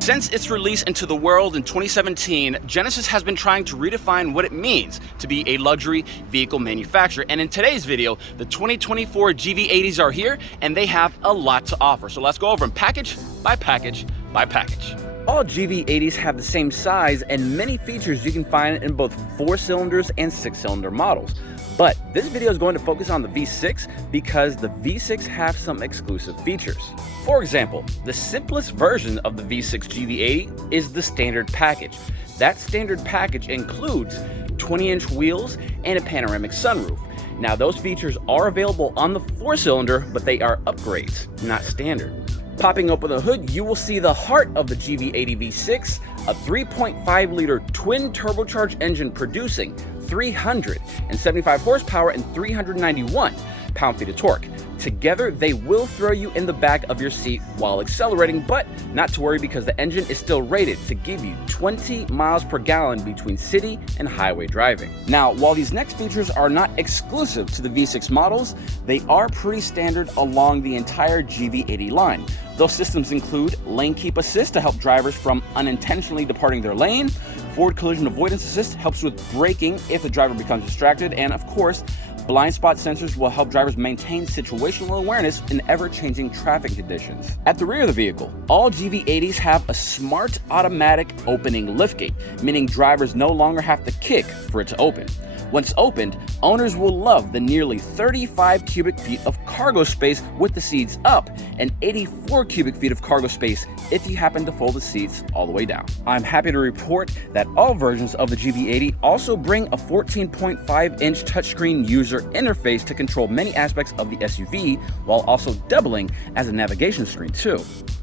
Since its release into the world in 2017, Genesis has been trying to redefine what it means to be a luxury vehicle manufacturer. And in today's video, the 2024 GV80s are here and they have a lot to offer. So let's go over them package by package by package. All GV80s have the same size and many features you can find in both 4-cylinders and 6-cylinder models. But this video is going to focus on the V6 because the V6 have some exclusive features. For example, the simplest version of the V6 GV80 is the standard package. That standard package includes 20-inch wheels and a panoramic sunroof. Now those features are available on the 4-cylinder, but they are upgrades, not standard. Popping open the hood, you will see the heart of the GV80 V6, a 3.5-liter twin turbocharged engine producing 375 horsepower and 391 pound-feet of torque. Together, they will throw you in the back of your seat while accelerating, but not to worry because the engine is still rated to give you 20 miles per gallon between city and highway driving. Now, while these next features are not exclusive to the V6 models, they are pretty standard along the entire GV80 line. Those systems include lane keep assist to help drivers from unintentionally departing their lane, forward collision avoidance assist helps with braking if the driver becomes distracted, and of course, blind spot sensors will help drivers maintain situational awareness in ever-changing traffic conditions. At the rear of the vehicle, all GV80s have a smart automatic opening liftgate, meaning drivers no longer have to kick for it to open. Once opened, owners will love the nearly 35 cubic feet of cargo space with the seats up and 84 cubic feet of cargo space if you happen to fold the seats all the way down. I'm happy to report that all versions of the GV80 also bring a 14.5-inch touchscreen user interface to control many aspects of the SUV while also doubling as a navigation screen too.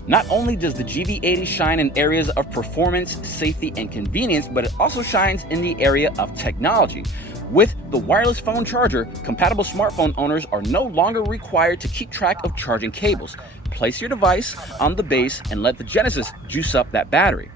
Not only does the GV80 shine in areas of performance, safety, and convenience, but it also shines in the area of technology. With the wireless phone charger, compatible smartphone owners are no longer required to keep track of charging cables. Place your device on the base and let the Genesis juice up that battery.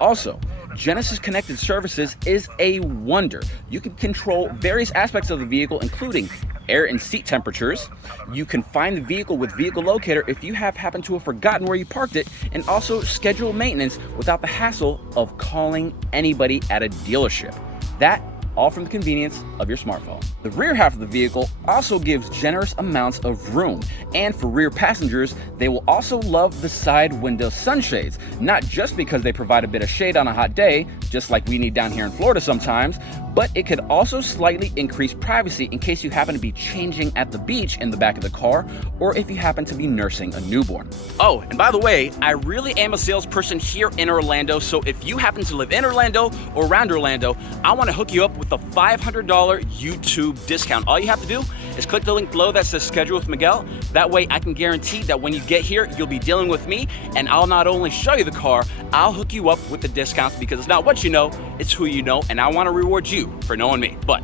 Also, Genesis Connected Services is a wonder. You can control various aspects of the vehicle, including air and seat temperatures. You can find the vehicle with Vehicle Locator if you have happened to have forgotten where you parked it, and also schedule maintenance without the hassle of calling anybody at a dealership. That all from the convenience of your smartphone. The rear half of the vehicle also gives generous amounts of room, and for rear passengers, they will also love the side window sunshades, not just because they provide a bit of shade on a hot day, just like we need down here in Florida sometimes, but it could also slightly increase privacy in case you happen to be changing at the beach in the back of the car, or if you happen to be nursing a newborn. Oh, and by the way, I really am a salesperson here in Orlando, so if you happen to live in Orlando or around Orlando, I want to hook you up with a $500 YouTube discount. All you have to do is click the link below that says schedule with Miguel. That way I can guarantee that when you get here, you'll be dealing with me, and I'll not only show you the car, I'll hook you up with the discounts because it's not what you know, it's who you know, and I want to reward you for knowing me. But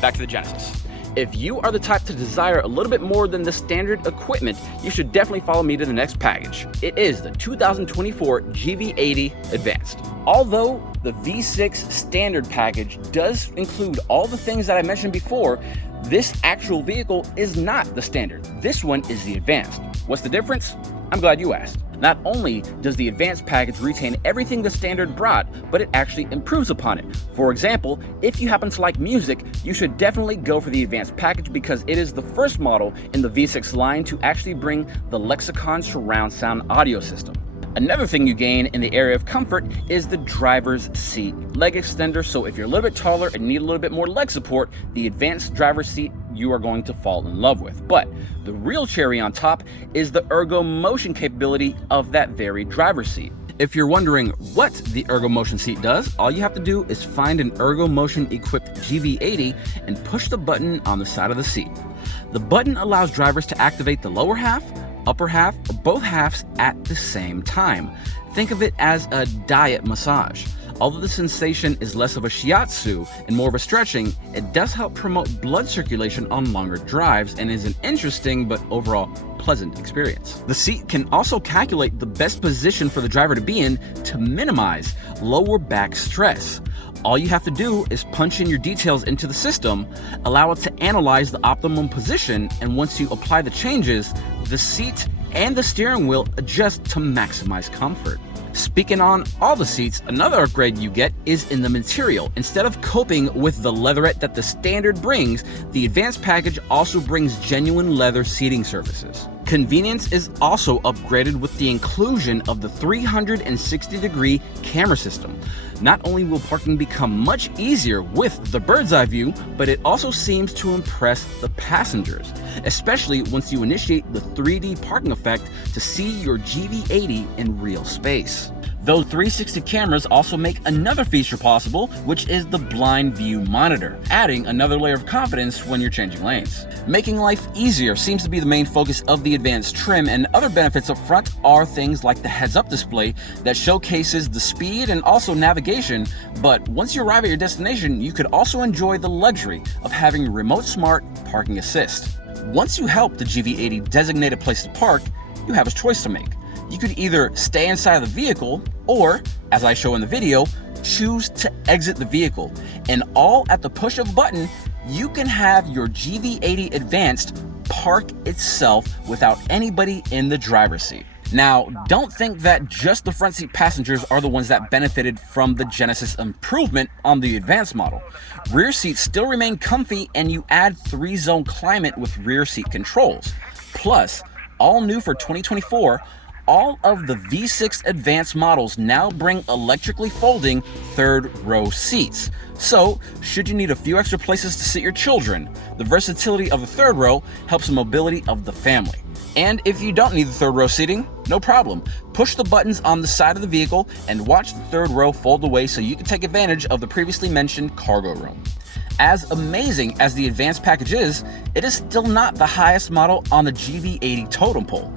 back to the Genesis. If you are the type to desire a little bit more than the standard equipment, you should definitely follow me to the next package. It is the 2024 GV80 Advanced. Although the V6 Standard package does include all the things that I mentioned before, this actual vehicle is not the Standard. This one is the Advanced. What's the difference? I'm glad you asked. Not only does the Advanced package retain everything the Standard brought, but it actually improves upon it. For example, if you happen to like music, you should definitely go for the Advanced package because it is the first model in the V6 line to actually bring the Lexicon surround sound audio system. Another thing you gain in the area of comfort is the driver's seat leg extender, so if you're a little bit taller and need a little bit more leg support, the Advanced driver's seat you are going to fall in love with. But the real cherry on top is the ergo motion capability of that very driver's seat. If you're wondering what the ergo motion seat does, all you have to do is find an ergo motion equipped GV80 and push the button on the side of the seat. The button allows drivers to activate the lower half, upper half, or both halves at the same time. Think of it as a diet massage. Although the sensation is less of a shiatsu and more of a stretching, it does help promote blood circulation on longer drives and is an interesting but overall pleasant experience. The seat can also calculate the best position for the driver to be in to minimize lower back stress. All you have to do is punch in your details into the system, allow it to analyze the optimum position, and once you apply the changes, the seat and the steering wheel adjust to maximize comfort. Speaking on all the seats, another upgrade you get is in the material. Instead of coping with the leatherette that the Standard brings, the Advanced package also brings genuine leather seating surfaces. Convenience is also upgraded with the inclusion of the 360-degree camera system. Not only will parking become much easier with the bird's eye view, but it also seems to impress the passengers, especially once you initiate the 3D parking effect to see your GV80 in real space. Those 360 cameras also make another feature possible, which is the blind view monitor, adding another layer of confidence when you're changing lanes. Making life easier seems to be the main focus of the advanced trim, and other benefits up front are things like the heads-up display that showcases the speed and also navigation, but once you arrive at your destination, you could also enjoy the luxury of having remote smart parking assist. Once you help the GV80 designate a place to park, you have a choice to make. You could either stay inside the vehicle or, as I show in the video, choose to exit the vehicle. And all at the push of a button, you can have your GV80 Advanced park itself without anybody in the driver's seat. Now, don't think that just the front seat passengers are the ones that benefited from the Genesis improvement on the Advanced model. Rear seats still remain comfy, and you add 3-zone climate with rear seat controls. Plus, all new for 2024, all of the V6 Advanced models now bring electrically folding third row seats. So, should you need a few extra places to sit your children, the versatility of the third row helps the mobility of the family. And if you don't need the third row seating, no problem. Push the buttons on the side of the vehicle and watch the third row fold away so you can take advantage of the previously mentioned cargo room. As amazing as the Advanced package is, it is still not the highest model on the GV80 totem pole.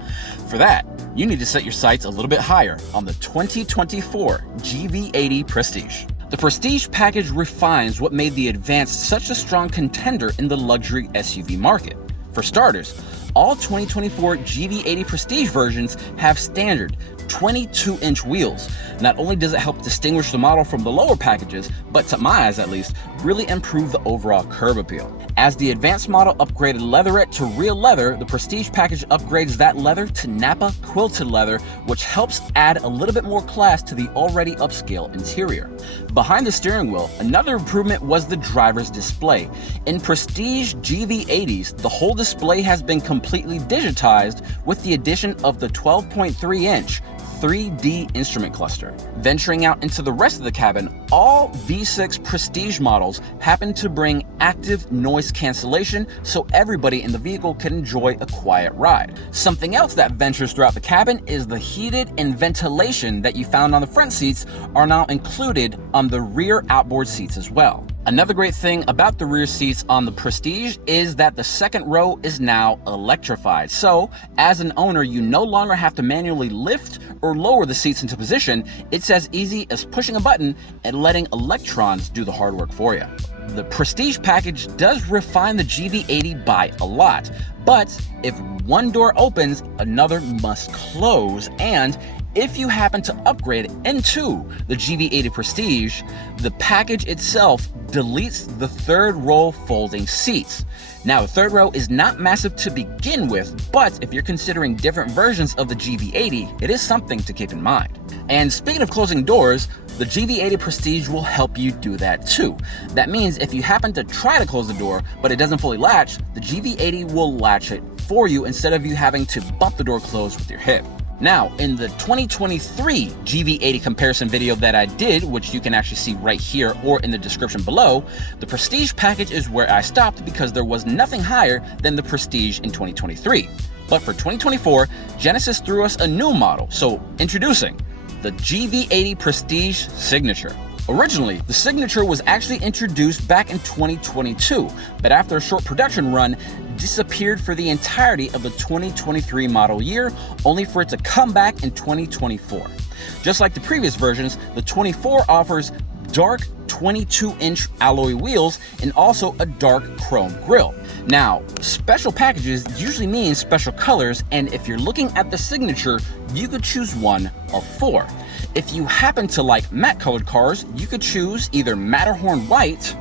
For that, you need to set your sights a little bit higher on the 2024 GV80 Prestige. The Prestige package refines what made the Advanced such a strong contender in the luxury SUV market. For starters, all 2024 GV80 Prestige versions have standard 22-inch wheels. Not only does it help distinguish the model from the lower packages, but to my eyes at least, really improve the overall curb appeal. As the Advanced model upgraded leatherette to real leather, the Prestige package upgrades that leather to Napa quilted leather, which helps add a little bit more class to the already upscale interior. Behind the steering wheel, another improvement was the driver's display. In Prestige GV80s, the whole display has been completely digitized with the addition of the 12.3-inch 3D instrument cluster. Venturing out into the rest of the cabin, all V6 Prestige models happen to bring active noise cancellation so everybody in the vehicle can enjoy a quiet ride. Something else that ventures throughout the cabin is the heated and ventilation that you found on the front seats are now included on the rear outboard seats as well. Another great thing about the rear seats on the Prestige is that the second row is now electrified. So, as an owner, you no longer have to manually lift or lower the seats into position. It's as easy as pushing a button and letting electrons do the hard work for you. The Prestige package does refine the GV80 by a lot, but if one door opens, another must close, and if you happen to upgrade into the GV80 Prestige, the package itself deletes the third row folding seats. Now, the third row is not massive to begin with, but if you're considering different versions of the GV80, it is something to keep in mind. And speaking of closing doors, the GV80 Prestige will help you do that too. That means if you happen to try to close the door, but it doesn't fully latch, the GV80 will latch it for you instead of you having to bump the door closed with your hip. Now, in the 2023 GV80 comparison video that I did, which you can actually see right here or in the description below, the Prestige package is where I stopped because there was nothing higher than the Prestige in 2023. But for 2024, Genesis threw us a new model, so introducing the GV80 Prestige Signature. Originally, the Signature was actually introduced back in 2022, but after a short production run, disappeared for the entirety of the 2023 model year, only for it to come back in 2024. Just like the previous versions, the 24 offers dark 22-inch alloy wheels and also a dark chrome grille. Now, special packages usually mean special colors, and if you're looking at the Signature, you could choose one of 4. If you happen to like matte colored cars, you could choose either Matterhorn white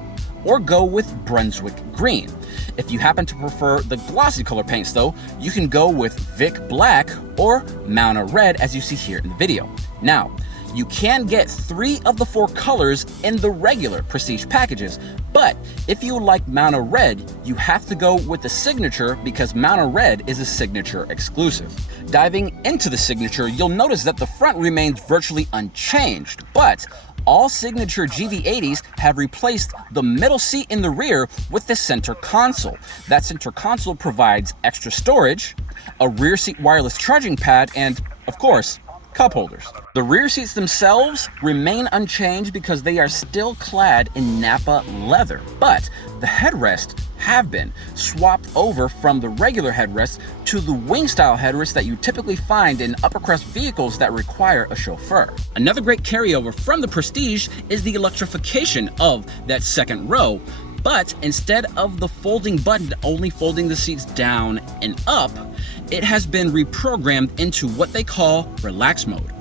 or go with Brunswick green. If you happen to prefer the glossy color paints though, you can go with Vic Black or Mauna Red as you see here in the video. Now, you can get 3 of the 4 colors in the regular Prestige packages, but if you like Mauna Red, you have to go with the Signature because Mauna Red is a Signature exclusive. Diving into the Signature, you'll notice that the front remains virtually unchanged, but all Signature GV80s have replaced the middle seat in the rear with the center console. That center console provides extra storage, a rear seat wireless charging pad, and, of course, cup holders. The rear seats themselves remain unchanged because they are still clad in Nappa leather, but the headrests have been swapped over from the regular headrests to the wing style headrests that you typically find in upper crust vehicles that require a chauffeur. Another great carryover from the Prestige is the electrification of that second row, but instead of the folding button only folding the seats down and up, it has been reprogrammed into what they call relax mode.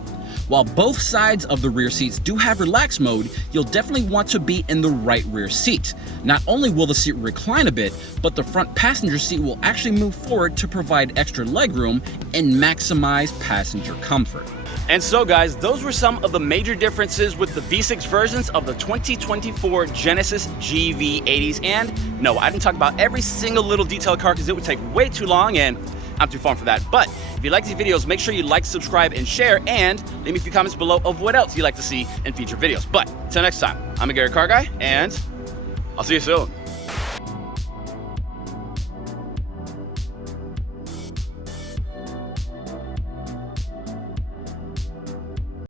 While both sides of the rear seats do have relax mode, you'll definitely want to be in the right rear seat. Not only will the seat recline a bit, but the front passenger seat will actually move forward to provide extra legroom and maximize passenger comfort. And so guys, those were some of the major differences with the V6 versions of the 2024 Genesis GV80s. And no, I didn't talk about every single little detail car because it would take way too long and I'm too fun for that. But if you like these videos, make sure you like, subscribe, and share, and leave me a few comments below of what else you'd like to see in future videos. But until next time, I'm a Gary Car Guy, and I'll see you soon.